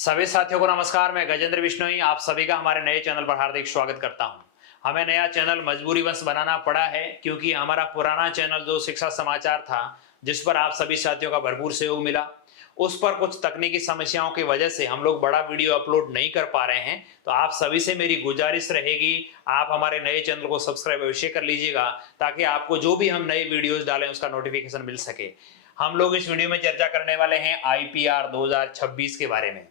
सभी साथियों को नमस्कार। मैं गजेंद्र बिश्नोई आप सभी का हमारे नए चैनल पर हार्दिक स्वागत करता हूं। हमें नया चैनल मजबूरीवश बनाना पड़ा है क्योंकि हमारा पुराना चैनल जो शिक्षा समाचार था, जिस पर आप सभी साथियों का भरपूर सहयोग मिला, उस पर कुछ तकनीकी समस्याओं की वजह से हम लोग बड़ा वीडियो अपलोड नहीं कर पा रहे हैं। तो आप सभी से मेरी गुजारिश रहेगी, आप हमारे नए चैनल को सब्सक्राइब अवश्य कर लीजिएगा ताकि आपको जो भी हम नए वीडियोस डालें उसका नोटिफिकेशन मिल सके। हम लोग इस वीडियो में चर्चा करने वाले हैं आईपीआर 2026 के बारे में।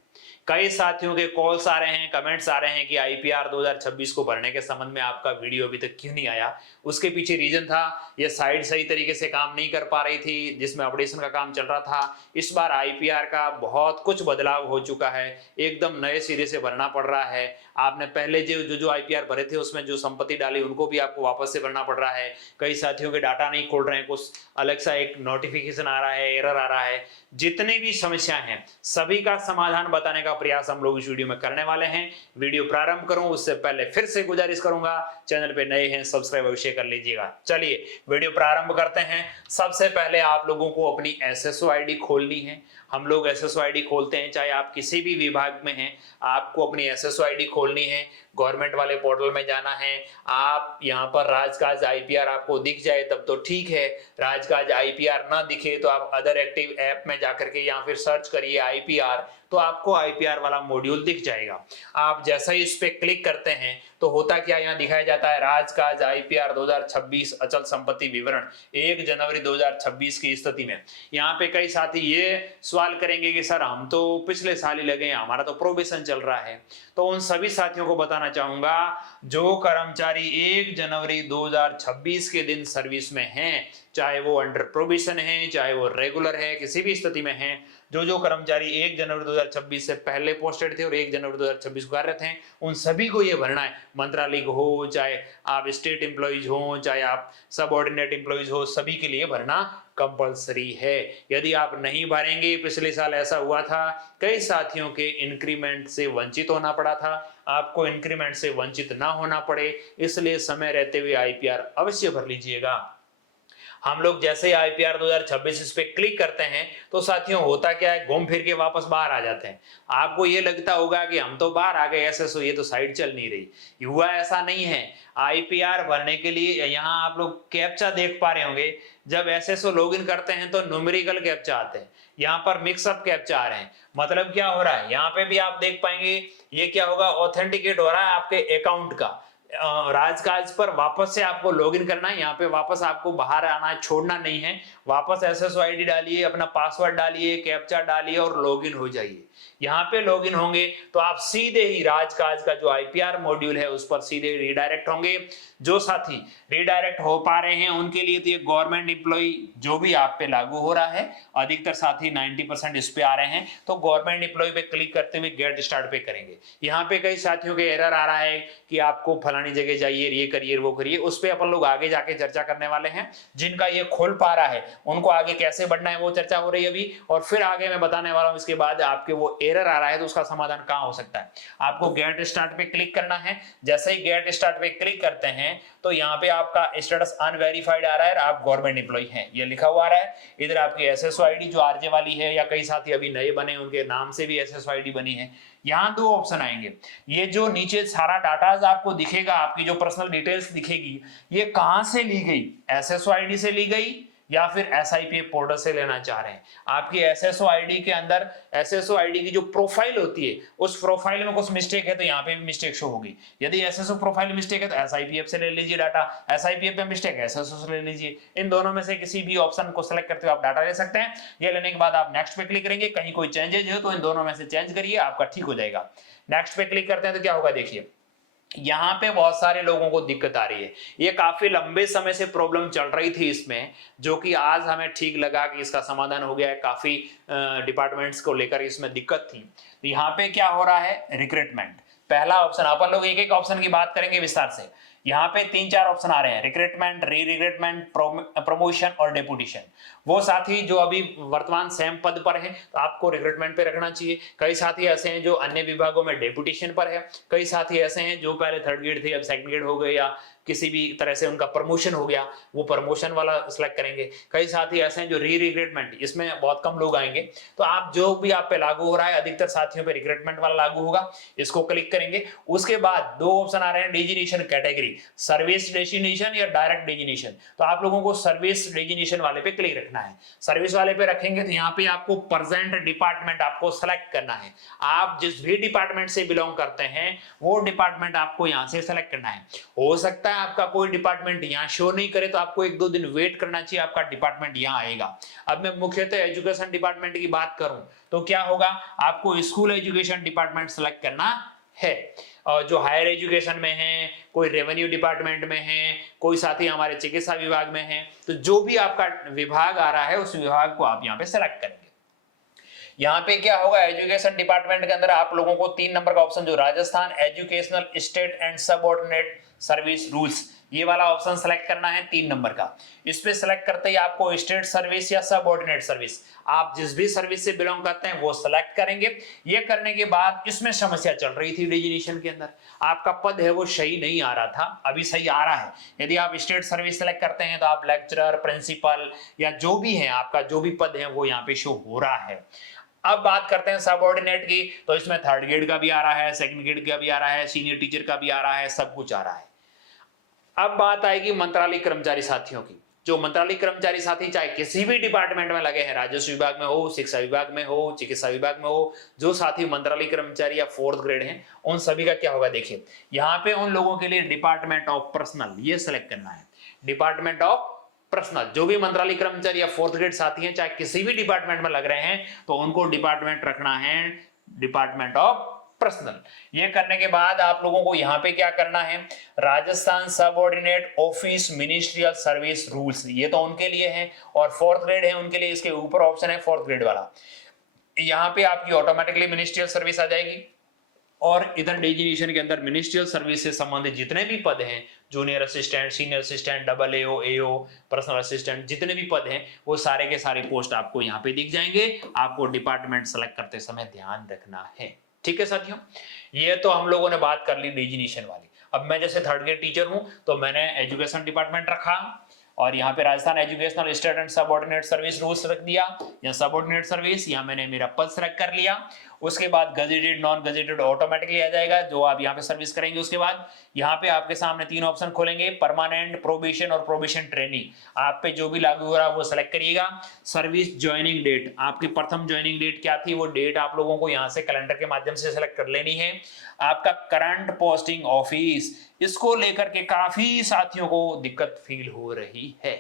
कई साथियों के कॉल्स आ रहे हैं, कमेंट्स आ रहे हैं कि आईपीआर 2026 को भरने के संबंध में आपका वीडियो अभी तक क्यों नहीं आया। उसके पीछे रीजन था ये साइट सही तरीके से काम नहीं कर पा रही थी जिसमें अपडेशन का काम चल रहा था। इस बार आईपीआर का बहुत कुछ बदलाव हो चुका है, एकदम नए सिरे से भरना पड़ रहा है। आपने पहले जो आईपीआर भरे थे उसमें जो संपत्ति डाली उनको भी आपको वापस से भरना पड़ रहा है। कई साथियों के डाटा नहीं खोल रहे हैं, कुछ अलग सा एक नोटिफिकेशन आ रहा है, एरर आ रहा है। जितनी भी समस्या हैं सभी का समाधान बताने का प्रयास हम लोग इस वीडियो में करने वाले हैं। वीडियो प्रारंभ करूं उससे पहले फिर से गुजारिश करूंगा, चैनल पे नए हैं सब्सक्राइब अवश्य कर लीजिएगा। चलिए वीडियो प्रारंभ करते हैं। सबसे पहले आप लोगों को अपनी एसएसओ आईडी खोलनी है। हम लोग एसएसओ आईडी खोलते हैं, चाहे आप किसी भी विभाग में हैं, आपको अपनी एसएसओ आईडी खोलनी है। गवर्नमेंट वाले पोर्टल में जाना है। आप यहाँ पर राजकाज आईपीआर आपको दिख जाए तब तो ठीक है, राजकाज आईपीआर ना दिखे तो आप अदर एक्टिव ऐप में जाकर के या फिर सर्च करिए आईपीआर, तो आपको आईपीआर वाला मॉड्यूल दिख जाएगा। आप जैसा ही इस पे क्लिक करते हैं तो होता क्या, यहाँ दिखाया जाता है राजकाज आईपीआर 2026 अचल संपत्ति विवरण 1 जनवरी 2026 की स्थिति में। यहाँ पे कई साथी ये सवाल करेंगे कि सर हम तो पिछले साल ही लगे हैं, हमारा तो प्रोबेशन चल रहा है। तो उन सभी साथियों को बताना चाहूंगा, जो कर्मचारी 1 जनवरी 2026 के दिन सर्विस में हैं, चाहे वो अंडर प्रोबेशन है चाहे वो रेगुलर है, किसी भी स्थिति में हैं, जो कर्मचारी 1 जनवरी 2026 से पहले पोस्टेड थे और 1 जनवरी 2026 को कार्यरत हैं, उन सभी को ये भरना है। मंत्रालय हो, चाहे आप स्टेट एम्प्लॉइज हो, चाहे आप सब ऑर्डिनेट एम्प्लॉइज हो, सभी के लिए भरना कंपलसरी है। यदि आप नहीं भरेंगे, पिछले साल ऐसा हुआ था, कई साथियों के इंक्रीमेंट से वंचित होना पड़ा था। आपको इंक्रीमेंट से वंचित ना होना पड़े इसलिए समय रहते हुए आईपीआर अवश्य भर लीजिएगा। हम लोग जैसे ही आईपीआर 2026 इस पे क्लिक करते हैं तो साथियों होता क्या है, घूम फिर के वापस बाहर आ जाते हैं। आपको ये लगता होगा कि हम तो बाहर आ गए एसएसओ, ये तो साइट चल नहीं रही। हुआ ऐसा नहीं है। आईपीआर भरने के लिए यहाँ आप लोग कैप्चा देख पा रहे होंगे। जब एसएसओ लॉगिन करते हैं तो न्यूमेरिकल कैप्चा आते हैं, यहाँ पर मिक्सअप कैप्चा आ रहे हैं। मतलब क्या हो रहा है, यहाँ पे भी आप देख पाएंगे ये क्या होगा, ऑथेंटिकेट हो रहा है आपके अकाउंट का। राजकाज पर वापस से आपको लॉगिन करना है। यहाँ पे वापस आपको बाहर आना, छोड़ना नहीं है। वापस एसएसओ आईडी डालिए, अपना पासवर्ड डालिए, कैप्चा डालिए और लॉगिन हो जाइए। यहाँ पे लॉगिन होंगे तो आप सीधे ही राजकाज का जो आईपीआर मॉड्यूल है उस पर सीधे रिडायरेक्ट होंगे। जो साथी रिडायरेक्ट हो पा रहे हैं उनके लिए तो ये गवर्नमेंट एम्प्लॉय जो भी आप पे लागू हो रहा है, अधिकतर साथी 90% इस पे आ रहे हैं, तो गवर्नमेंट एम्प्लॉय पे क्लिक करते हुए गेट स्टार्ट पे करेंगे। यहाँ पे कई साथियों के एरर आ रहा है कि आपको फलानी जगह जाइए, ये करिए वो करिए, उस पर अपन लोग आगे जाके चर्चा करने वाले हैं। जिनका ये खोल पा रहा है उनको आगे कैसे बढ़ना है वो चर्चा हो रही है अभी, और फिर आगे मैं बताने वाला हूँ। इसके बाद आपके वो एरर आ रहा है तो उसका समाधान कहाँ हो सकता है। आपको गेट स्टार्ट पे क्लिक करना है। जैसे ही गेट स्टार्ट पे क्लिक करते हैं तो यहाँ पे आपका स्टेटस अनवेरिफाइड आ रहा है, आप गवर्नमेंट एम्प्लॉय हैं ये लिखा हुआ आ रहा है। इधर आपकी एसएसओ आईडी जो आरजे वाली है, या कई साथी अभी नए बने उनके नाम से भी एसएसओ आईडी बनी है। यहाँ दो ऑप्शन आएंगे। ये जो नीचे सारा डाटा आपको दिखेगा, आपकी जो पर्सनल डिटेल्स दिखेगी, ये कहां से ली गई, एसएसओ आईडी से ली गई या फिर एसआईपीएफ पोर्टल से लेना चाह रहे हैं। आपकी एसएसओ आईडी के अंदर एसएसओ आईडी की जो प्रोफाइल होती है उस प्रोफाइल में कुछ मिस्टेक है तो यहाँ पे भी मिस्टेक शो होगी। यदि एसएसओ प्रोफाइल मिस्टेक है तो एसआईपीएफ से ले लीजिए डाटा, एसआईपीएफ में मिस्टेक है एसएसओ से ले लीजिए। इन दोनों में से किसी भी ऑप्शन को सिलेक्ट करते हुए आप डाटा ले सकते हैं। ये लेने के बाद आप नेक्स्ट पे क्लिक करेंगे, कहीं कोई चेंजेज हो तो इन दोनों में से चेंज करिए, आपका ठीक हो जाएगा। नेक्स्ट पे क्लिक करते हैं तो क्या होगा, देखिए यहाँ पे बहुत सारे लोगों को दिक्कत आ रही है। ये काफी लंबे समय से प्रॉब्लम चल रही थी इसमें, जो कि आज हमें ठीक लगा कि इसका समाधान हो गया है। काफी डिपार्टमेंट्स को लेकर इसमें दिक्कत थी। तो यहाँ पे क्या हो रहा है, रिक्रूटमेंट पहला ऑप्शन। अपन लोग एक एक ऑप्शन की बात करेंगे विस्तार से। यहाँ पे 3-4 ऑप्शन आ रहे हैं, रिक्रूटमेंट, री रिक्रूटमेंट, प्रमोशन और डेपुटेशन। वो साथी जो अभी वर्तमान सेम पद पर है तो आपको रिक्रूटमेंट पे रखना चाहिए। कई साथी ऐसे हैं जो अन्य विभागों में डेपुटेशन पर है। कई साथी ऐसे हैं जो पहले 3rd ग्रेड थे अब 2nd ग्रेड हो गए, या किसी भी तरह से उनका प्रमोशन हो गया, वो प्रमोशन वाला सिलेक्ट करेंगे। कई साथी ऐसे हैं जो रिक्रूटमेंट, इसमें बहुत कम लोग आएंगे, तो आप जो भी आप पे लागू हो रहा है, अधिकतर साथियों पे रिक्रूटमेंट वाला लागू होगा, इसको क्लिक करेंगे। उसके बाद दो ऑप्शन आ रहे हैं, डेजिग्नेशन कैटेगरी, सर्विस डेजिग्नेशन या डायरेक्ट डेजिग्नेशन। तो आप लोगों को सर्विस डेजिग्नेशन वाले पे क्लिक रखना है। सर्विस वाले पे रखेंगे तो यहाँ पे आपको प्रेजेंट डिपार्टमेंट आपको सेलेक्ट करना है। आप जिस भी डिपार्टमेंट से बिलोंग करते हैं वो डिपार्टमेंट आपको यहाँ से सेलेक्ट करना है। हो सकता है आपका कोई डिपार्टमेंट यहाँ शो नहीं करे, तो आपको 1-2 दिन वेट करना चाहिए, आपका डिपार्टमेंट यहाँ आएगा। अब मैं मुख्यतः एजुकेशन डिपार्टमेंट की बात करूं तो क्या होगा, आपको स्कूल एजुकेशन डिपार्टमेंट सेलेक्ट करना है। और जो हायर एजुकेशन में है, कोई रेवेन्यू डिपार्टमेंट में है, कोई साथी हमारे चिकित्सा विभाग में है, तो जो भी आपका विभाग आ रहा है उस विभाग को आप यहाँ पे सेलेक्ट करेंगे। यहाँ पे क्या होगा, एजुकेशन डिपार्टमेंट के अंदर आप लोगों को 3 नंबर का ऑप्शन जो Rajasthan educational state and subordinate service rules, ये वाला ऑप्शन सेलेक्ट करना है 3 नंबर का। इस पे सेलेक्ट करते ही आपको स्टेट सर्विस या सबऑर्डिनेट सर्विस, आप जिस भी सर्विस से बिलोंग करते हैं वो सेलेक्ट करेंगे। ये करने के बाद इसमें समस्या चल रही थी डेजिग्नेशन के अंदर, आपका पद है वो सही नहीं आ रहा था, अभी सही आ रहा है। यदि आप स्टेट सर्विस सेलेक्ट करते हैं तो आप लेक्चरर, प्रिंसिपल या जो भी है आपका जो भी पद है वो यहाँ पे शो हो रहा है। अब बात करते हैं सबऑर्डिनेट की, तो इसमें 3rd ग्रेड का भी आ रहा है, 2nd ग्रेड का भी आ रहा है, सीनियर टीचर का भी आ रहा है, सब कुछ आ रहा है। अब बात आएगी मंत्रालय कर्मचारी साथियों की। जो मंत्रालय कर्मचारी साथी चाहे किसी भी डिपार्टमेंट में लगे हैं, राजस्व विभाग में हो, शिक्षा विभाग में हो, चिकित्सा विभाग में हो, जो साथी मंत्रालय कर्मचारी या 4th ग्रेड हैं, उन सभी का क्या होगा देखिए, यहाँ पे उन लोगों के लिए डिपार्टमेंट ऑफ पर्सनल ये सेलेक्ट करना है। डिपार्टमेंट ऑफ पर्सनल, जो भी मंत्रालय कर्मचारी या 4th ग्रेड साथी हैं, चाहे किसी भी डिपार्टमेंट में लग रहे हैं, तो उनको डिपार्टमेंट रखना है डिपार्टमेंट ऑफ पर्सनल। ये करने के बाद आप लोगों को यहाँ पे क्या करना है, Rajasthan subordinate office ministerial service rules, ये तो उनके लिए है, और 4th ग्रेड है उनके लिए इसके ऊपर ऑप्शन है 4th ग्रेड वाला। यहाँ पे आपकी ऑटोमेटिकली मिनिस्ट्रियल सर्विस आ जाएगी। और इधर डेजिग्नेशन के अंदर मिनिस्ट्रियल सर्विस से संबंधित जितने भी पद हैं, junior assistant, senior assistant, double AO, AO, personal assistant, जितने भी पद हैं वो सारे के सारे पोस्ट आपको यहाँ पे दिख जाएंगे। आपको डिपार्टमेंट सेलेक्ट करते समय ध्यान रखना है। ठीक है साथियों, ये तो हम लोगों ने बात कर ली डेजिग्नेशन वाली। अब मैं जैसे 3rd ग्रेड टीचर हूं तो मैंने एजुकेशन डिपार्टमेंट रखा, और यहाँ पे Rajasthan educational state and subordinate service rules रख दिया, या सबऑर्डिनेट सर्विस, या मैंने मेरा पद सेलेक्ट कर लिया। उसके बाद गजेटेड, नॉन गजेटेड ऑटोमेटिकली आ जाएगा जो आप यहाँ पे सर्विस करेंगे। उसके बाद यहाँ पे आपके सामने 3 ऑप्शन खोलेंगे, परमानेंट, प्रोबेशन और प्रोबेशन ट्रेनिंग, आप पे जो भी लागू हो रहा है वो सेलेक्ट करिएगा। सर्विस ज्वाइनिंग डेट, आपकी प्रथम ज्वाइनिंग डेट क्या थी, वो डेट आप लोगों को यहाँ से कैलेंडर के माध्यम से सेलेक्ट कर लेनी है। आपका करंट पोस्टिंग ऑफिस, इसको लेकर के काफी साथियों को दिक्कत फील हो रही है।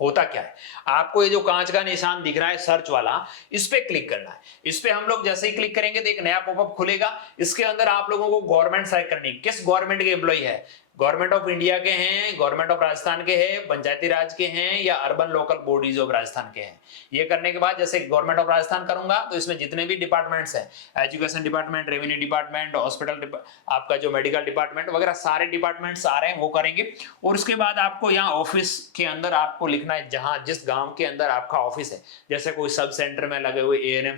होता क्या है, आपको ये जो कांच का निशान दिख रहा है सर्च वाला, इस पे क्लिक करना है। इस पे हम लोग जैसे ही क्लिक करेंगे तो एक नया पॉपअप खुलेगा। इसके अंदर आप लोगों को गवर्नमेंट सेलेक्ट करनी है, किस गवर्नमेंट के एम्प्लॉय है, गवर्नमेंट ऑफ इंडिया के हैं, गवर्नमेंट ऑफ राजस्थान के हैं, पंचायती राज के हैं, या urban local bodies of Rajasthan के हैं। ये करने के बाद जैसे गवर्नमेंट ऑफ राजस्थान करूंगा तो इसमें जितने भी डिपार्टमेंट्स हैं, education department, revenue department, hospital, आपका जो मेडिकल डिपार्टमेंट वगैरह सारे डिपार्टमेंट्स आ रहे हैं वो करेंगे। और उसके बाद आपको यहाँ ऑफिस के अंदर आपको लिखना है, जहां जिस गांव के अंदर आपका ऑफिस है, जैसे कोई सब सेंटर में लगे हुए एएनएम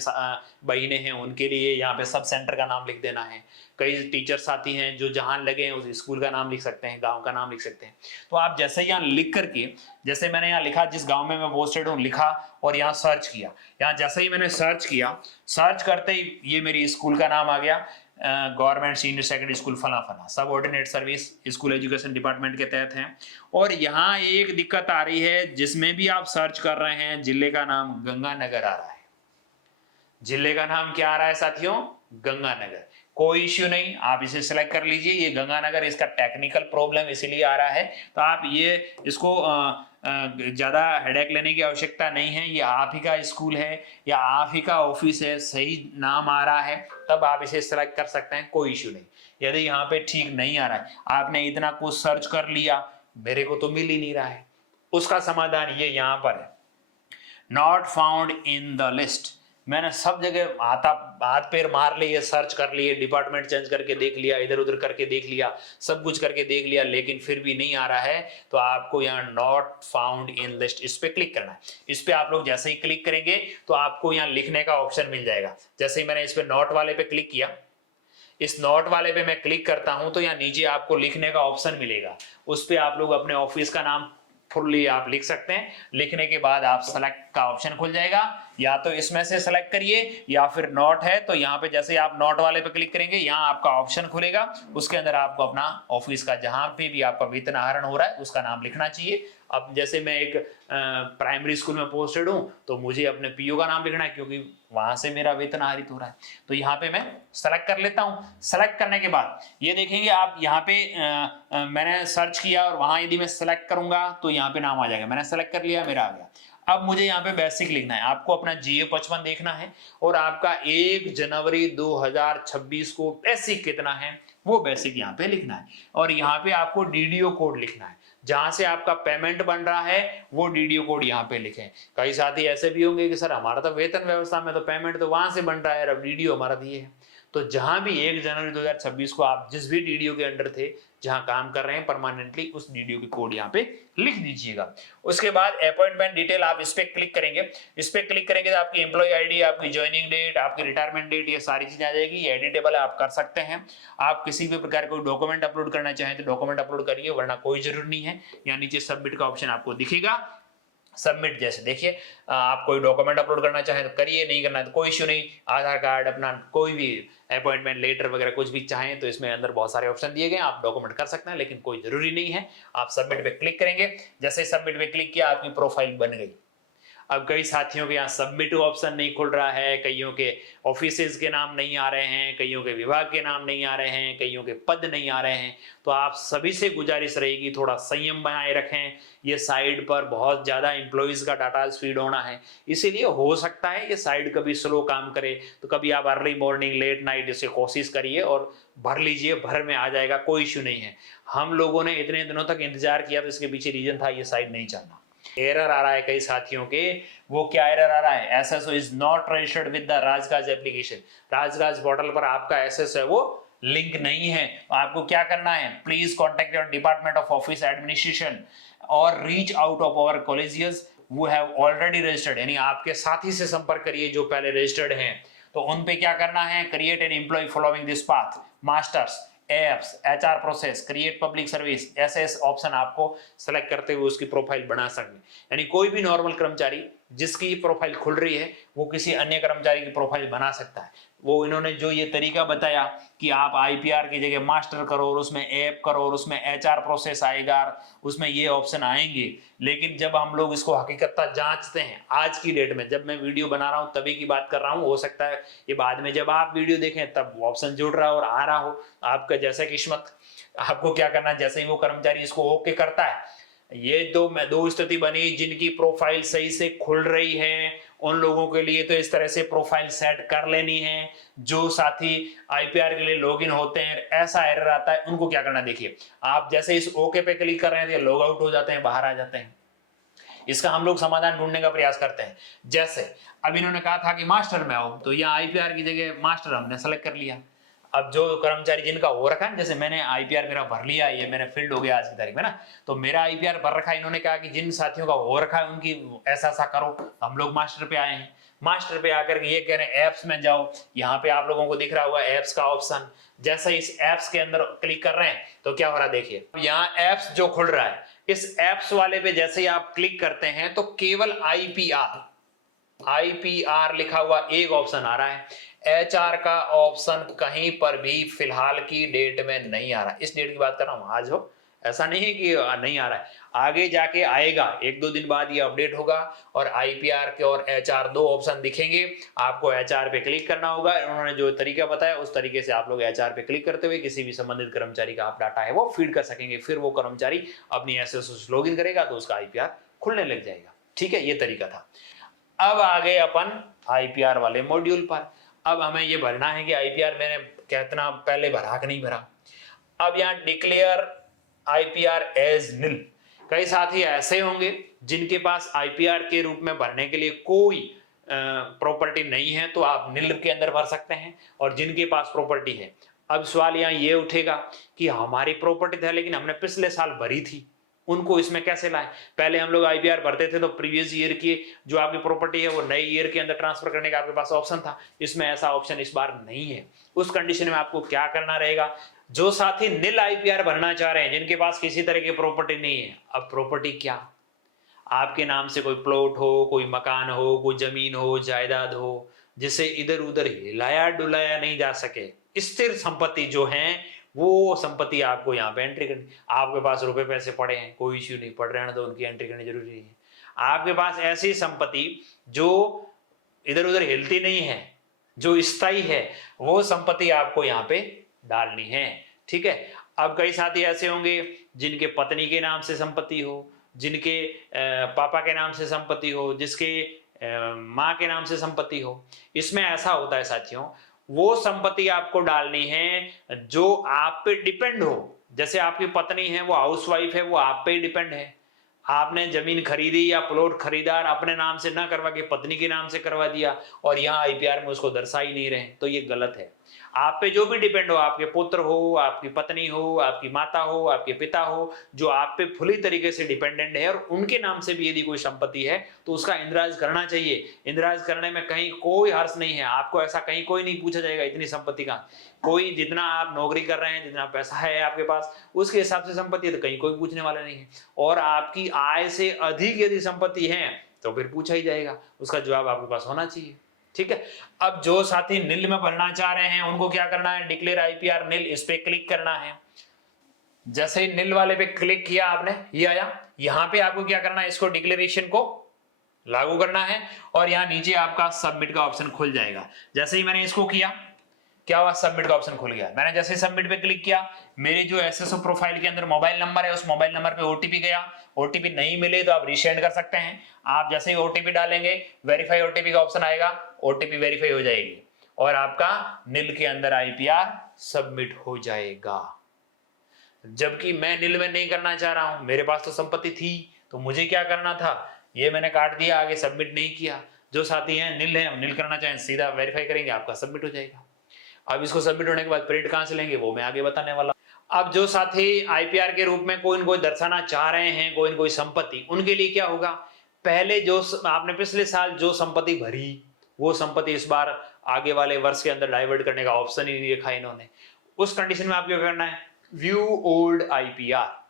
बहिने हैं उनके लिए यहाँ पे सब सेंटर का नाम लिख देना है। कई टीचर साथी हैं जो जहां लगे हैं उस स्कूल का नाम लिख सकते हैं, गांव का नाम लिख सकते हैं। तो आप जैसे यहाँ लिख करके, जैसे मैंने यहाँ लिखा जिस गांव में मैं पोस्टेड हूँ, लिखा और यहाँ सर्च किया। यहाँ जैसे ही मैंने सर्च किया, सर्च करते ही ये मेरी स्कूल का नाम आ गया, गवर्नमेंट सीनियर सेकेंडरी स्कूल फला फला, subordinate service school education department के तहत है। और यहाँ एक दिक्कत आ रही है, जिसमें भी आप सर्च कर रहे हैं जिले का नाम गंगानगर आ रहा है। जिले का नाम क्या आ रहा है साथियों, गंगानगर। कोई इश्यू नहीं, आप इसे सिलेक्ट कर लीजिए। ये गंगानगर, इसका टेक्निकल प्रॉब्लम इसीलिए आ रहा है, तो आप ये इसको ज्यादा हेडेक लेने की आवश्यकता नहीं है। ये आप ही का स्कूल है या आप ही का ऑफिस है, सही नाम आ रहा है तब आप इसे सिलेक्ट कर सकते हैं, कोई इश्यू नहीं। यदि यहाँ पे ठीक नहीं आ रहा है, आपने इतना कुछ सर्च कर लिया, मेरे को तो मिल ही नहीं रहा है, उसका समाधान ये यहाँ पर है, not found in the list. मैंने सब जगह हाथ पैर मार लिए, सर्च कर लिए, डिपार्टमेंट चेंज करके देख लिया, इधर उधर करके देख लिया, सब कुछ करके देख लिया, लेकिन फिर भी नहीं आ रहा है। तो आपको यहाँ नॉट फाउंड इन लिस्ट, इस पे क्लिक करना है। इस पे आप लोग जैसे ही क्लिक करेंगे तो आपको यहाँ लिखने का ऑप्शन मिल जाएगा। जैसे ही मैंने इस पे नॉट वाले पे क्लिक किया, इस नोट वाले पे मैं क्लिक करता हूं तो यहाँ नीचे आपको लिखने का ऑप्शन मिलेगा, उस पे आप लोग अपने ऑफिस का नाम फुल्ली आप लिख सकते हैं। लिखने के बाद आप सेलेक्ट का ऑप्शन खुल जाएगा, या तो इसमें से सेलेक्ट करिए या फिर नोट है तो यहाँ पे जैसे आप नोट वाले पे क्लिक करेंगे यहाँ आपका ऑप्शन खुलेगा, उसके अंदर आपको अपना ऑफिस का जहां पे भी आपका वेतन आहरण हो रहा है उसका नाम लिखना चाहिए। अब जैसे मैं एक प्राइमरी स्कूल में पोस्टेड हूं तो मुझे अपने पीओ का नाम लिखना है क्योंकि वहां से मेरा वेतन आहरित हो रहा है, तो यहाँ पे मैं सेलेक्ट कर लेता हूँ। सेलेक्ट करने के बाद ये देखेंगे आप यहाँ पे मैंने सर्च किया और वहां यदि मैं सेलेक्ट करूंगा तो यहाँ पे नाम आ जाएगा, मैंने सेलेक्ट कर लिया, मेरा आ गया। अब मुझे यहाँ पे बेसिक लिखना है, आपको अपना GA 55 देखना है और आपका 1 जनवरी 2026 को बेसिक कितना है वो बेसिक यहाँ पे लिखना है, और यहाँ पे आपको DDO कोड लिखना है, जहां से आपका पेमेंट बन रहा है वो DDO कोड यहाँ पे लिखें। कई साथी ऐसे भी होंगे कि सर हमारा तो वेतन व्यवस्था में तो पेमेंट तो वहां से बन रहा है, अब DDO हमारा दिए है, तो जहां भी 1 जनवरी 2026 को आप जिस भी DDO के अंडर थे जहां काम कर रहे हैं परमानेंटली उस DDO की कोड यहाँ पे लिख दीजिएगा। उसके बाद अपॉइंटमेंट डिटेल आप इस पे क्लिक करेंगे, इस पे क्लिक करेंगे तो आपकी एम्प्लॉय आईडी, आपकी ज्वाइनिंग डेट, आपकी रिटायरमेंट डेट, ये सारी चीजें आ जाएगी। ये एडिटेबल है, आप कर सकते हैं। आप किसी भी प्रकार कोई डॉक्यूमेंट अपलोड करना चाहें तो डॉक्यूमेंट अपलोड करिए, वरना कोई जरूर नहीं है। यहाँ नीचे सबमिट का ऑप्शन आपको दिखेगा, सबमिट जैसे देखिए आप कोई डॉक्यूमेंट अपलोड करना चाहें तो करिए, नहीं करना है तो कोई इश्यू नहीं। आधार कार्ड, अपना कोई भी अपॉइंटमेंट लेटर वगैरह कुछ भी चाहें तो इसमें अंदर बहुत सारे ऑप्शन दिए गए हैं, आप डॉक्यूमेंट कर सकते हैं, लेकिन कोई जरूरी नहीं है। आप सबमिट पे क्लिक करेंगे, जैसे सबमिट पे क्लिक किया आपकी प्रोफाइल बन गई। अब कई साथियों के यहाँ सबमिट ऑप्शन नहीं खुल रहा है, कईयों के ऑफिसेज के नाम नहीं आ रहे हैं, कईयों के विभाग के नाम नहीं आ रहे हैं, कईयों के पद नहीं आ रहे हैं, तो आप सभी से गुजारिश रहेगी थोड़ा संयम बनाए रखें। ये साइट पर बहुत ज़्यादा एम्प्लॉइज का डाटा फीड होना है, इसीलिए हो सकता है ये साइट कभी स्लो काम करे, तो कभी आप अर्ली मॉर्निंग लेट नाइट इसे कोशिश करिए और भर लीजिए, भर में आ जाएगा, कोई इश्यू नहीं है। हम लोगों ने इतने दिनों तक इंतजार किया तो इसके पीछे रीजन था ये साइट नहीं चलना। एरर आ रहा है कई साथियों के, वो क्या एरर आ रहा है, SSO is not registered with the राजकाज एप्लीकेशन। राजकाज पोर्टल पर आपका SSO है वो लिंक नहीं है। आपको क्या करना है, please contact your department of office administration और reach out of our colleagues who have already registered, यानी आपके साथी से संपर्क करिए जो पहले रजिस्टर्ड हैं। तो उन पे क्या करना है, create an employ following this path, masters, apps, HR process, create public service, ऐसे ऑप्शन आपको सेलेक्ट करते हुए उसकी प्रोफाइल बना सकते हैं। यानी कोई भी नॉर्मल कर्मचारी जिसकी प्रोफाइल खुल रही है वो किसी अन्य कर्मचारी की प्रोफाइल बना सकता है। वो इन्होंने जो ये तरीका बताया कि आप IPR की जगह मास्टर करो और उसमें ऐप करो और उसमें HR प्रोसेस आएगा, उसमें ये ऑप्शन आएंगे, लेकिन जब हम लोग इसको हकीकत जांचते हैं, आज की डेट में जब मैं वीडियो बना रहा हूं तभी की बात कर रहा हूं, हो सकता है ये बाद में जब आप वीडियो देखें तब वो ऑप्शन जुड़ रहा हो और आ रहा हो, आपका जैसा किस्मत। आपको क्या करना है, जैसे ही वो कर्मचारी इसको ओके करता है, ये दो स्थिति बनी, जिनकी प्रोफाइल सही से खुल रही है उन लोगों के लिए तो इस तरह से प्रोफाइल सेट कर लेनी है। जो साथी IPR के लिए लॉगिन होते हैं ऐसा एरर आता है, उनको क्या करना, देखिए आप जैसे इस ओके पे क्लिक कर रहे हैं लॉग आउट हो जाते हैं, बाहर आ जाते हैं। इसका हम लोग समाधान ढूंढने का प्रयास करते हैं। जैसे अब इन्होंने कहा था कि मास्टर में आओ, तो यहाँ IPR की जगह मास्टर हमने सेलेक्ट कर लिया। अब जो कर्मचारी जिनका हो रखा है, जैसे मैंने IPR मेरा भर लिया, ये मैंने फील्ड हो गया आज की तारीख में ना, तो मेरा IPR भर रखा है। इन्होंने कहा कि जिन साथियों का हो रखा है उनकी ऐसा करो, हम लोग मास्टर पे आए हैं। मास्टर पे आकर के ये कह रहे हैं एप्स में जाओ, यहाँ पे आप लोगों को दिख रहा होगा एप्स का ऑप्शन। जैसे इस एप्स के अंदर क्लिक कर रहे हैं तो क्या हो रहा है, देखिए यहाँ एप्स जो खुल रहा है, इस एप्स वाले पे जैसे ही आप क्लिक करते हैं तो केवल IPR लिखा हुआ एक ऑप्शन आ रहा है। HR का ऑप्शन कहीं पर भी फिलहाल की डेट में नहीं आ रहा। इस डेट की बात कर रहा हूं, आज हो, ऐसा नहीं है कि नहीं आ रहा है, आगे जाके आएगा, 1-2 दिन बाद ये अपडेट होगा और IPR के और HR दो ऑप्शन दिखेंगे। आपको HR पे क्लिक करना होगा, उन्होंने जो तरीका बताया उस तरीके से आप लोग HR पे क्लिक करते हुए किसी भी संबंधित कर्मचारी का आप डाटा है वो फीड कर सकेंगे। फिर वो कर्मचारी अपनी SSO लॉगिन करेगा तो उसका IPR खुलने लग जाएगा। ठीक है, ये तरीका था। अब आ गए अपन IPR वाले मॉड्यूल पर। अब हमें ये भरना है कि IPR मैंने कितना पहले भरा कि नहीं भरा। अब यहाँ डिक्लेयर IPR एज निल। कई साथी ऐसे होंगे जिनके पास IPR के रूप में भरने के लिए कोई प्रॉपर्टी नहीं है, तो आप निल के अंदर भर सकते हैं, और जिनके पास प्रॉपर्टी है। अब सवाल यहाँ ये उठेगा कि हमारी प्रॉपर्टी था लेकिन हमने पिछले साल भरी थी, उनको इसमें कैसे लाएं। पहले हम लोग आईपीआर भरते थे तो प्रीवियस ईयर की जो आपकी प्रॉपर्टी है वो नए ईयर के अंदर ट्रांसफर करने का आपके पास ऑप्शन था, इसमें ऐसा ऑप्शन इस बार नहीं है। उस कंडीशन में आपको क्या करना रहेगा, जो साथी नील आईपीआर भरना चाह रहे हैं, जिनके पास किसी तरह की प्रॉपर्टी नहीं है, अब प्रॉपर्टी क्या, आपके नाम से कोई प्लॉट हो, कोई मकान हो, कोई जमीन हो, जायदाद हो, जिसे इधर उधर हिलाया डुलाया नहीं जा सके, स्थिर संपत्ति जो है वो संपत्ति आपको यहाँ पे एंट्री करनी। आपके पास रुपए पैसे पड़े हैं, कोई इश्यू नहीं, पड़ रहे हैं तो उनकी एंट्री करनी जरूरी है। आपके पास ऐसी संपत्ति जो इधर उधर हिलती नहीं है, जो स्थायी है, वो संपत्ति आपको यहाँ पे डालनी है। ठीक है। अब कई साथी ऐसे होंगे जिनके पत्नी के नाम से संपत्ति हो, जिनके पापा के नाम से संपत्ति हो, जिसके माँ के नाम से संपत्ति हो। इसमें ऐसा होता है साथियों, वो संपत्ति आपको डालनी है जो आप पे डिपेंड हो। जैसे आपकी पत्नी है, वो हाउसवाइफ है, वो आप पे डिपेंड है। आपने जमीन खरीदी या प्लॉट खरीदार अपने नाम से ना करवा के पत्नी के नाम से करवा दिया और यहाँ आईपीआर में उसको दर्शा ही नहीं रहे, तो ये गलत है। आप पे जो भी डिपेंड हो, आपके पुत्र हो, आपकी पत्नी हो, आपकी माता हो, आपके पिता हो, जो आप पे फुली तरीके से डिपेंडेंट है और उनके नाम से भी यदि कोई संपत्ति है तो उसका इंद्राज करना चाहिए। इंद्राज करने में कहीं कोई हर्ष नहीं है, आपको ऐसा कहीं कोई नहीं पूछा जाएगा इतनी संपत्ति का। कोई जितना आप नौकरी कर रहे हैं, जितना पैसा है आपके पास, उसके हिसाब से संपत्ति है तो कहीं कोई पूछने वाला नहीं है। और आपकी आय से अधिक यदि संपत्ति है तो फिर पूछा ही जाएगा, उसका जवाब आपके पास होना चाहिए। ठीक है। अब जो साथी नील में भरना चाह रहे हैं उनको क्या करना है, डिक्लेयर आईपीआर नील, इस पे क्लिक करना है। जैसे नील वाले पे क्लिक किया आपने, ये आया, यहां पे आपको क्या करना है, इसको डिक्लेरेशन को लागू करना है और यहाँ नीचे आपका सबमिट का ऑप्शन खुल जाएगा। जैसे ही मैंने इसको किया, क्या हुआ, सबमिट का ऑप्शन खुल गया। मैंने जैसे सबमिट पे क्लिक किया, मेरे जो एसएसओ प्रोफाइल के अंदर मोबाइल नंबर है, उस मोबाइल नंबर पे ओटीपी गया। ओटीपी नहीं मिले तो आप रीसेंड कर सकते हैं। आप जैसे ही ओटीपी डालेंगे, वेरीफाई ओटीपी का ऑप्शन आएगा, ओटीपी वेरीफाई हो जाएगी और आपका नील के अंदर आईपीआर सबमिट हो जाएगा। जबकि मैं नील में नहीं करना चाह रहा हूं, मेरे पास तो संपत्ति थी, तो मुझे क्या करना था, ये मैंने काट दिया, आगे सबमिट नहीं किया। जो साथी हैं नील है, नील करना चाहें, सीधा वेरीफाई करेंगे, आपका सबमिट हो जाएगा। अब इसको सबमिट होने के बाद प्रिंट कहां से लेंगे वो मैं आगे बताने वाला। अब जो साथी आईपीआर के रूप में कोई न कोई दर्शाना चाह रहे हैं, कोई न कोई संपत्ति, उनके लिए क्या होगा, पहले जो आपने पिछले साल जो संपत्ति भरी, वो संपत्ति इस बार आगे वाले वर्ष के अंदर डाइवर्ट करने का ऑप्शन ही नहीं रखा इन्होंने। उस कंडीशन में आपको क्या करना है, व्यू ओल्ड आईपीआर,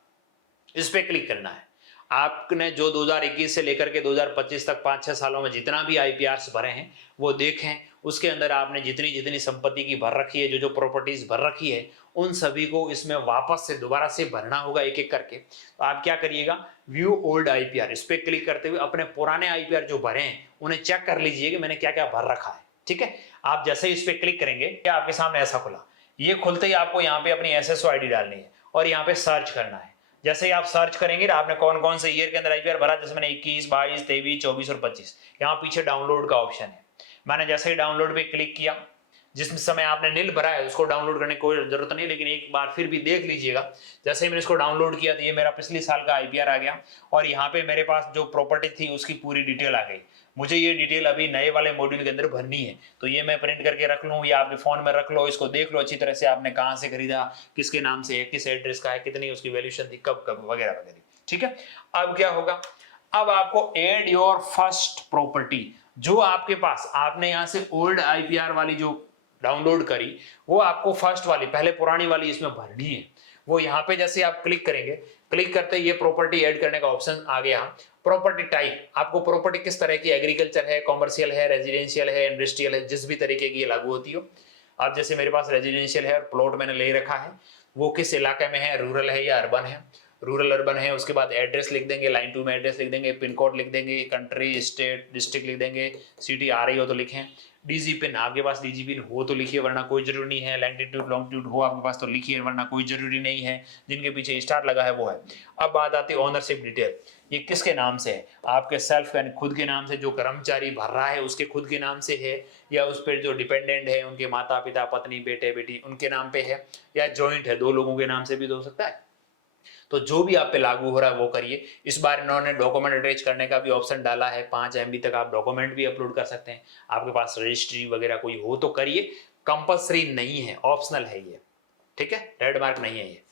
इस पे क्लिक करना है। आपने जो 2021 से लेकर के 2025 तक 5-6 सालों में जितना भी आईपीआर भरे हैं वो देखें। उसके अंदर आपने जितनी जितनी संपत्ति की भर रखी है, जो जो प्रॉपर्टीज भर रखी है, उन सभी को इसमें वापस से दोबारा से भरना होगा एक एक करके। तो आप क्या करिएगा, व्यू ओल्ड आईपीआर, इस पे क्लिक करते हुए अपने पुराने आईपीआर जो भरे हैं उन्हें चेक कर लीजिए कि मैंने क्या क्या भर रखा है। ठीक है। आप जैसे ही इस पे क्लिक करेंगे, क्या आपके सामने ऐसा खुला, ये खुलते ही आपको यहाँ पे अपनी एसएसओ आईडी डालनी है और यहाँ पे सर्च करना है। जैसे ही आप सर्च करेंगे, आपने कौन कौन से ईयर के अंदर आईपीआर भरा, जैसे मैंने 21, 22, 23, 24 और 25, यहाँ पीछे डाउनलोड का ऑप्शन है। मैंने जैसे ही डाउनलोड पे क्लिक किया, जिस समय आपने नील भरा है उसको डाउनलोड करने की कोई जरूरत नहीं, लेकिन एक बार फिर भी देख लीजिएगा। जैसे ही मैंने इसको डाउनलोड किया तो ये मेरा पिछले साल का आईपीआर आ गया और यहाँ पे मेरे पास जो प्रॉपर्टी थी उसकी पूरी डिटेल आ गई। मुझे ये डिटेल अभी नए वाले मॉड्यूल के अंदर भरनी है, तो ये मैं प्रिंट करके रख लूँ या आपके फोन में रख लो, इसको देख लो अच्छी तरह से, आपने कहाँ से खरीदा, किसके नाम से है, किस एड्रेस का है, कितनी उसकी वैल्यूएशन थी, कब कब वगैरह वगैरह। ठीक है। अब क्या होगा, अब आपको एड योर फर्स्ट प्रॉपर्टी, जो आपके पास आपने यहाँ से ओल्ड आईपीआर वाली जो डाउनलोड करी, वो आपको फर्स्ट वाली, पहले पुरानी वाली इसमें भरनी है। वो यहाँ पे जैसे आप क्लिक करेंगे, क्लिक करते ही ये प्रॉपर्टी ऐड करने का ऑप्शन आ गया। प्रॉपर्टी टाइप, आपको प्रॉपर्टी किस तरह की, एग्रीकल्चर है, कॉमर्शियल है, रेजिडेंशियल है, इंडस्ट्रियल है, जिस भी तरीके की लागू होती हो। अब जैसे मेरे पास रेजिडेंशियल है और प्लॉट मैंने ले रखा है, वो किस इलाके में है, रूरल है या अर्बन है, रूरल अर्बन है, उसके बाद एड्रेस लिख देंगे, लाइन 2 में एड्रेस लिख देंगे, पिन कोड लिख देंगे, कंट्री, स्टेट, डिस्ट्रिक्ट लिख देंगे, सिटी आ रही हो तो लिखें, डीजी पिन, आपके पास डीजी पिन हो तो लिखिए वरना कोई जरूरी नहीं है, लैंगिट्यूड लॉन्गिट्यूड हो आपके पास तो लिखिए वरना कोई जरूरी नहीं है, जिनके पीछे स्टार लगा है वो है। अब बात आती है ओनरशिप डिटेल, ये किसके नाम से है, आपके सेल्फ यानी खुद के नाम से, जो कर्मचारी भर रहा है उसके खुद के नाम से है, या उस पर जो डिपेंडेंट है उनके माता पिता, पत्नी, बेटे बेटी, उनके नाम पे है, या जॉइंट है, 2 लोगों के नाम से भी हो सकता है। तो जो भी आप पे लागू हो रहा है वो करिए। इस बार इन्होंने डॉक्यूमेंट अटैच करने का भी ऑप्शन डाला है, 5 MB तक आप डॉक्यूमेंट भी अपलोड कर सकते हैं। आपके पास रजिस्ट्री वगैरह कोई हो तो करिए, कंपल्सरी नहीं है, ऑप्शनल है ये। ठीक है, रेड मार्क नहीं है ये।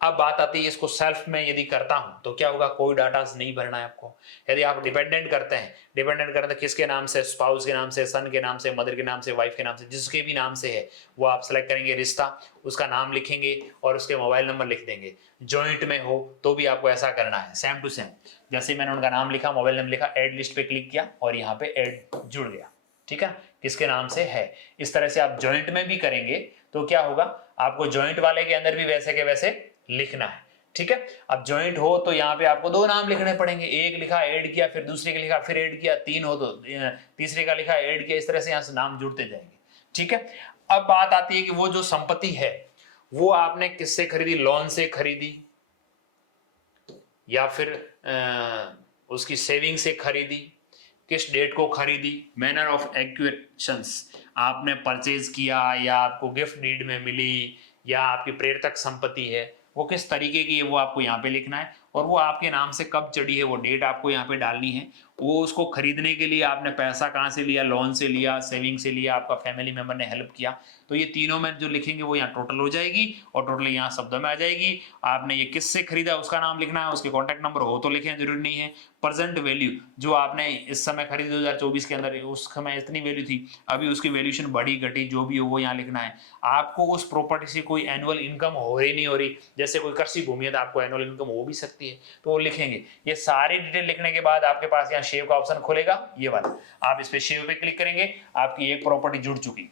अब बात आती है इसको सेल्फ में यदि करता हूं तो क्या होगा, कोई डाटा नहीं भरना है आपको। यदि आप डिपेंडेंट करते हैं, किसके नाम से, स्पाउस के नाम से, सन के नाम से, मदर के नाम से, वाइफ के नाम से, जिसके भी नाम से है वो आप सेलेक्ट करेंगे रिश्ता, उसका नाम लिखेंगे और उसके मोबाइल नंबर लिख देंगे। जॉइंट में हो तो भी आपको ऐसा करना है, सेम टू सेम। जैसे मैंने उनका नाम लिखा, मोबाइल नंबर लिखा, ऐड लिस्ट पे क्लिक किया और यहाँ पे ऐड जुड़ गया, ठीक है, किसके नाम से है। इस तरह से आप जॉइंट में भी करेंगे तो क्या होगा, आपको जॉइंट वाले के अंदर भी वैसे के वैसे लिखना है, ठीक है। अब जॉइंट हो तो यहाँ पे आपको 2 नाम लिखने पड़ेंगे, एक लिखा ऐड किया, फिर दूसरे का लिखा फिर ऐड किया, 3 हो तो तीसरे का लिखा ऐड किया, इस तरह से यहाँ से नाम जुड़ते जाएंगे, ठीक है। अब बात आती है कि वो जो संपत्ति है वो आपने किससे खरीदी, लोन से खरीदी या फिर उसकी सेविंग से खरीदी, किस डेट को खरीदी, मैनर ऑफ एक्विजिशंस, आपने परचेज किया या आपको गिफ्ट डीड में मिली या आपकी प्रेरक संपत्ति है, वो किस तरीके की है वो आपको यहाँ पे लिखना है। और वो आपके नाम से कब चढ़ी है वो डेट आपको यहाँ पे डालनी है। वो उसको खरीदने के लिए आपने पैसा कहाँ से लिया, लोन से लिया, सेविंग से लिया, आपका फैमिली मेंबर ने हेल्प किया, तो ये तीनों में जो लिखेंगे वो यहाँ टोटल हो जाएगी और टोटल यहाँ शब्दों में आ जाएगी। आपने ये किससे खरीदा उसका नाम लिखना है, उसके कॉन्टैक्ट नंबर हो तो लिखें, जरूरी नहीं है। प्रेजेंट वैल्यू जो आपने इस समय खरीदी 2024 के अंदर, उस समय इतनी वैल्यू थी, अभी उसकी वैल्यूएशन बढ़ी घटी जो भी हो वो यहाँ लिखना है। आपको उस प्रॉपर्टी से कोई एनुअल इनकम हो रही नहीं हो रही, जैसे कोई कृषि भूमि है तो आपको एनुअल इनकम हो भी सकती है तो वो लिखेंगे। ये सारी डिटेल लिखने के बाद आपके पास यहाँ सेव का ऑप्शन खुलेगा, ये वाला, आप इस पे सेव पे क्लिक करेंगे, आपकी एक प्रॉपर्टी जुड़ चुकी,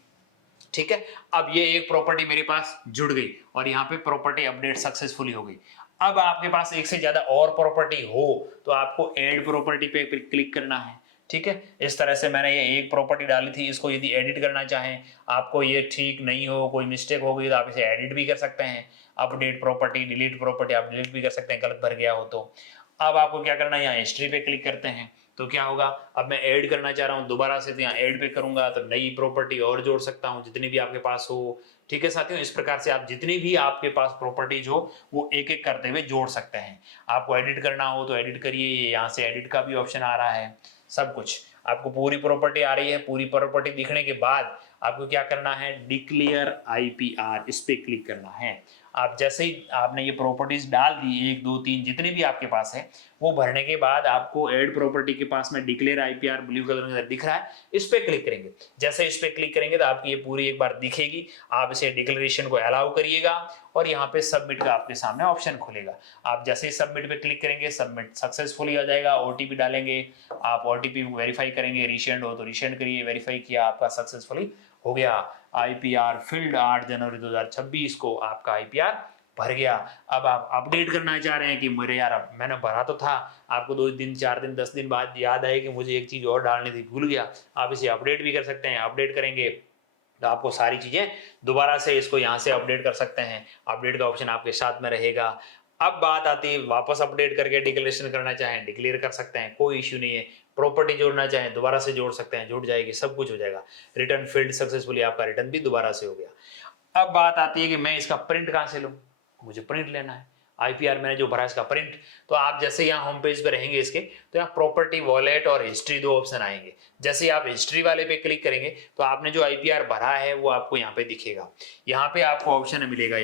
ठीक है। अब ये एक प्रॉपर्टी मेरे पास जुड़ गई और यहाँ पे प्रॉपर्टी अपडेट सक्सेसफुली हो गई। अब आपके पास एक से ज्यादा और प्रॉपर्टी हो तो आपको ऐड प्रॉपर्टी पे क्लिक करना है, ठीक है। इस तरह से मैंने ये एक प्रॉपर्टी डाली थी, इसको यदि एडिट करना चाहें, आपको ये ठीक नहीं हो, कोई मिस्टेक हो गई तो आप इसे एडिट भी कर सकते हैं। अपडेट प्रॉपर्टी, डिलीट प्रॉपर्टी आप डिलीट भी कर सकते हैं, गलत भर गया हो तो। अब आपको क्या करना है, यहाँ हिस्ट्री पे क्लिक करते हैं तो क्या होगा, अब मैं ऐड करना चाह रहा हूँ दोबारा से, तो यहाँ ऐड पे करूंगा तो नई प्रॉपर्टी और जोड़ सकता हूँ जितनी भी आपके पास हो, ठीक है साथियों। इस प्रकार से आप जितनी भी आपके पास प्रॉपर्टीज हो वो एक एक करते हुए जोड़ सकते हैं। आपको एडिट करना हो तो एडिट करिए, यहाँ से एडिट का भी ऑप्शन आ रहा है, सब कुछ। आपको पूरी प्रॉपर्टी आ रही है, पूरी प्रॉपर्टी दिखने के बाद आपको क्या करना है, डिक्लेयर आईपीआर, इस पे क्लिक करना है। आप जैसे ही आपने ये प्रॉपर्टीज डाल दी, 1 2 3 जितनी भी आपके पास है, वो भरने के बाद आपको ऐड प्रॉपर्टी के पास में डिक्लेयर आईपीआर ब्लू कलर में दिख रहा है, इस पे क्लिक करेंगे। जैसे इस पे क्लिक करेंगे तो आपकी ये पूरी एक बार दिखेगी, आप इसे डिक्लेरेशन को अलाउ करिएगा और यहाँ पे सबमिट का आपके सामने ऑप्शन खुलेगा। आप जैसे ही सबमिट पे क्लिक करेंगे, सबमिट सक्सेसफुली आ जाएगा। ओटीपी डालेंगे, आप ओटीपी वेरीफाई करेंगे, रिसेंड हो तो रिसेंड करिए, वेरीफाई किया, आपका सक्सेसफुली हो गया। आईपीआर फील्ड 8 जनवरी 2026 को आपका आईपीआर भर गया। अब आप अपडेट करना चाह रहे हैं कि मेरे यार अब मैंने भरा तो था, आपको 2 दिन 4 दिन 10 दिन बाद याद आए कि मुझे एक चीज और डालनी थी, भूल गया, आप इसे अपडेट भी कर सकते हैं। अपडेट करेंगे तो आपको सारी चीजें दोबारा से इसको यहाँ से अपडेट कर सकते हैं, अपडेट का ऑप्शन आपके साथ में रहेगा। अब बात आती है वापस अपडेट करके डिक्लेरेशन करना चाहें, डिक्लेयर कर सकते हैं, कोई इश्यू नहीं है। प्रॉपर्टी जोड़ना चाहें दोबारा से जोड़ सकते हैं, जुड़ जाएगी, सब कुछ हो जाएगा। रिटर्न फील्ड सक्सेसफुली, आपका रिटर्न भी दोबारा से हो गया। अब बात आती है कि मैं इसका प्रिंट कहाँ से लूँ, मुझे प्रिंट लेना है, आईपीआर मैंने जो भरा इसका प्रिंट। तो आप जैसे यहाँ होम पेज पे रहेंगे इसके, तो यहाँ प्रॉपर्टी, वॉलेट और हिस्ट्री 2 ऑप्शन आएंगे। जैसे ही आप हिस्ट्री वाले पे क्लिक करेंगे तो आपने जो आईपीआर भरा है वो आपको यहाँ पे दिखेगा। यहाँ पे आपको ऑप्शन मिलेगा,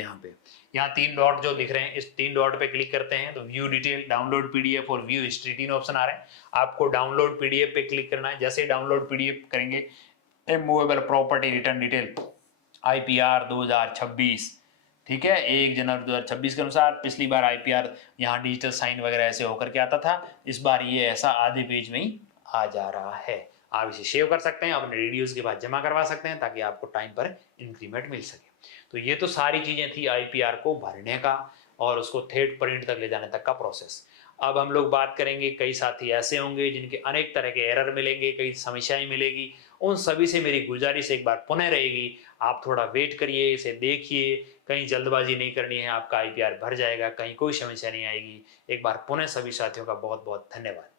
यहाँ 3 डॉट जो दिख रहे हैं, इस 3 डॉट पे क्लिक करते हैं तो व्यू डिटेल, डाउनलोड पीडीएफ और व्यू हिस्ट्री 3 ऑप्शन आ रहे हैं। आपको डाउनलोड पीडीएफ पे क्लिक करना है। जैसे ही डाउनलोड पीडीएफ करेंगे, movable property return detail IPR 2026, ठीक है, 1 जनवरी 2026 के अनुसार। पिछली बार आईपीआर यहाँ डिजिटल साइन वगैरह ऐसे होकर के आता था, इस बार ये ऐसा आधे पेज में ही आ जा रहा है। आप इसे सेव कर सकते हैं, अपने रिड्यूस के बाद जमा करवा सकते हैं ताकि आपको टाइम पर इंक्रीमेंट मिल सके। तो ये तो सारी चीजें थी आईपीआर को भरने का और उसको थेट प्रिंट तक ले जाने तक का प्रोसेस। अब हम लोग बात करेंगे, कई साथी ऐसे होंगे जिनके अनेक तरह के एरर मिलेंगे, कई समस्याएं मिलेगी, उन सभी से मेरी गुजारिश एक बार पुनः रहेगी, आप थोड़ा वेट करिए, इसे देखिए, कहीं जल्दबाजी नहीं करनी है, आपका आईपीआर भर जाएगा, कहीं कोई समस्या नहीं आएगी। एक बार पुनः सभी साथियों का बहुत बहुत धन्यवाद।